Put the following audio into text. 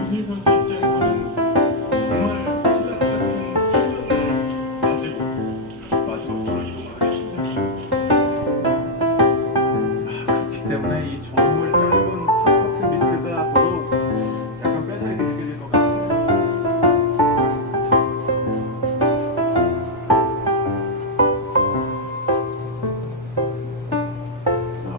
유수일 선수 입장에서는 정말 신랑 같은 실력을 가지고 마지막으로 이동을 하겠습니다. 아, 그렇기 때문에 이 정말